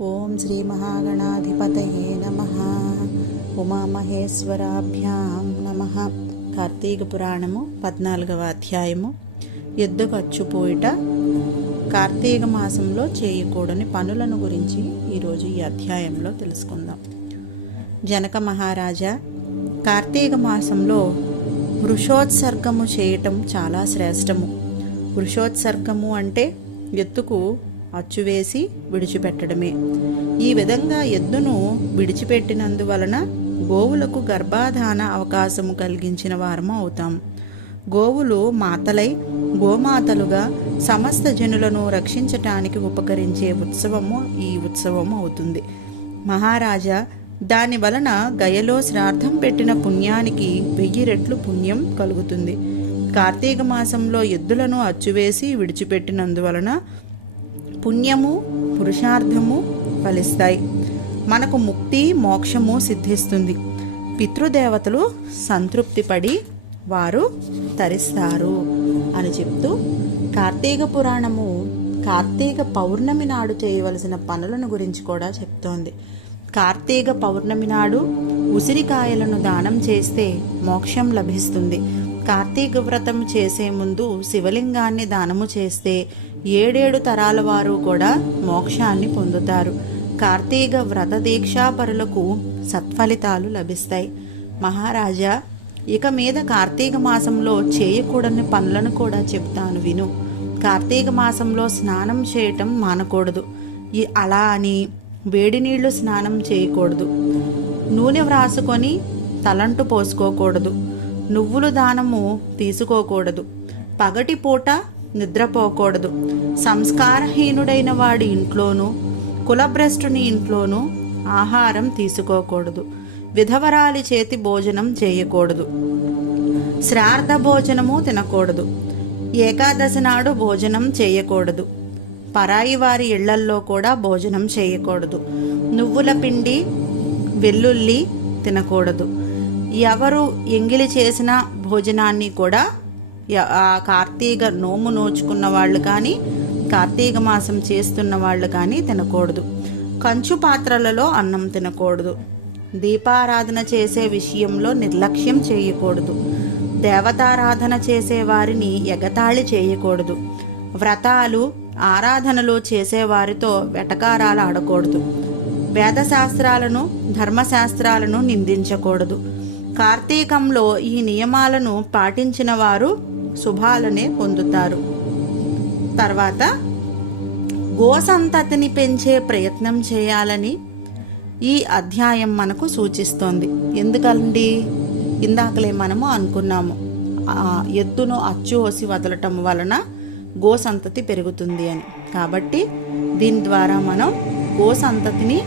ఓం శ్రీ మహాగణాధిపతయే నమ. ఉమామహేశ్వరాభ్యాం నమ. కార్తీక పురాణము పద్నాలుగవ అధ్యాయము. ఎద్దు ఖర్చుపోయిట కార్తీక మాసంలో చేయకూడని పనులను గురించి ఈరోజు ఈ అధ్యాయంలో తెలుసుకుందాం. జనక మహారాజా కార్తీక మాసంలో వృషోత్సర్గము చేయటం చాలా శ్రేష్టము. వృషోత్సర్గము అంటే ఎత్తుకు అచ్చువేసి విడిచిపెట్టడమే. ఈ విధంగా ఎద్దును విడిచిపెట్టినందువలన గోవులకు గర్భాధాన అవకాశము కలిగించిన వారము అవుతాం. గోవులు మాతలై గోమాతలుగా సమస్త జనులను రక్షించటానికి ఉపకరించే ఉత్సవము ఈ ఉత్సవము అవుతుంది. మహారాజా దాని వలన గయలో శ్రాద్ధం పెట్టిన పుణ్యానికి వెయ్యి రెట్లు పుణ్యం కలుగుతుంది. కార్తీక మాసంలో ఎద్దులను అచ్చువేసి విడిచిపెట్టినందువలన పుణ్యము పురుషార్థము ఫలిస్తాయి. మనకు ముక్తి మోక్షము సిద్ధిస్తుంది. పితృదేవతలు సంతృప్తి పడి వారు తరిస్తారు అని చెప్తూ కార్తీక పురాణము కార్తీక పౌర్ణమి నాడు చేయవలసిన పనులను గురించి కూడా చెప్తోంది. కార్తీక పౌర్ణమి నాడు ఉసిరికాయలను దానం చేస్తే మోక్షం లభిస్తుంది. కార్తీక వ్రతం చేసే ముందు శివలింగాన్ని దానము చేస్తే ఏడేడు తరాల వారు కూడా మోక్షాన్ని పొందుతారు. కార్తీక వ్రత దీక్షాపరులకు సత్ఫలితాలు లభిస్తాయి. మహారాజా ఇక మీద కార్తీక మాసంలో చేయకూడని పనులను కూడా చెప్తాను విను. కార్తీక మాసంలో స్నానం చేయటం మానకూడదు. ఈ అలా అని వేడి నీళ్ళు స్నానం చేయకూడదు. నూనె వ్రాసుకొని తలంటు పోసుకోకూడదు. నువ్వులు దానము తీసుకోకూడదు. పగటి పూట నిద్రపోకూడదు. సంస్కారహీనుడైన వాడి ఇంట్లోనూ కులభ్రష్టుని ఇంట్లోనూ ఆహారం తీసుకోకూడదు. విధవరాలి చేతి భోజనం చేయకూడదు. శ్రార్థ భోజనము తినకూడదు. ఏకాదశి నాడు భోజనం చేయకూడదు. పరాయి వారి ఇళ్ళల్లో కూడా భోజనం చేయకూడదు. నువ్వుల పిండి వెల్లుల్లి తినకూడదు. ఎవరు ఎంగిలి చేసిన భోజనాన్ని కూడా ఆ కార్తీక నోము నోచుకున్న వాళ్ళు కానీ కార్తీక మాసం చేస్తున్న వాళ్ళు కానీ తినకూడదు. కంచు పాత్రలలో అన్నం తినకూడదు. దీపారాధన చేసే విషయంలో నిర్లక్ష్యం చేయకూడదు. దేవతారాధన చేసే వారిని ఎగతాళి చేయకూడదు. వ్రతాలు ఆరాధనలు చేసేవారితో వెటకారాలు ఆడకూడదు. వేదశాస్త్రాలను ధర్మశాస్త్రాలను నిందించకూడదు. కార్తీకంలో ఈ నియమాలను పాటించిన వారు శుభాలనే పొందుతారు. తర్వాత గోసంతతిని పెంచే ప్రయత్నం చేయాలని ఈ అధ్యాయం మనకు సూచిస్తోంది. ఎందుకండి? ఇందాకలే మనము అనుకున్నాము. ఎత్తును ఎద్దును అచ్చువసి వదలటం వలన గోసంతతి పెరుగుతుంది అని. కాబట్టి దీని ద్వారా మనం గోసంతతిని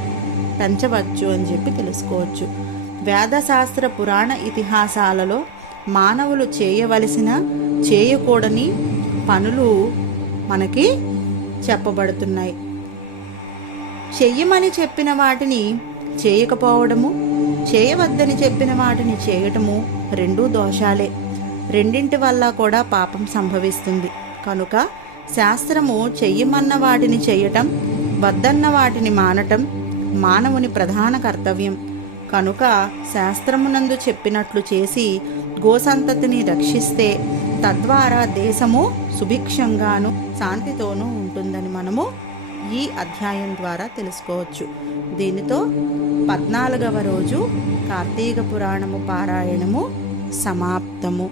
పెంచవచ్చు అని చెప్పి తెలుసుకోవచ్చు. వేదశాస్త్ర పురాణ ఇతిహాసాలలో మానవులు చేయవలసిన చేయకూడని పనులు మనకి చెప్పబడుతున్నాయి. చెయ్యమని చెప్పిన వాటిని చేయకపోవడము చేయవద్దని చెప్పిన వాటిని చేయటము రెండూ దోషాలే. రెండింటి వల్ల కూడా పాపం సంభవిస్తుంది. కనుక శాస్త్రము చెయ్యమన్న వాటిని చేయటం వద్దన్న వాటిని మానటం మానవుని ప్రధాన కర్తవ్యం. కనుక శాస్త్రమునందు చెప్పినట్లు చేసి గోసంతతిని రక్షిస్తే తద్వారా దేశము సుభిక్షంగాను శాంతితోనూ ఉంటుందని మనము ఈ అధ్యాయం ద్వారా తెలుసుకోవచ్చు. దీనితో పద్నాలుగవ రోజు కార్తీక పురాణము పారాయణము సమాప్తము.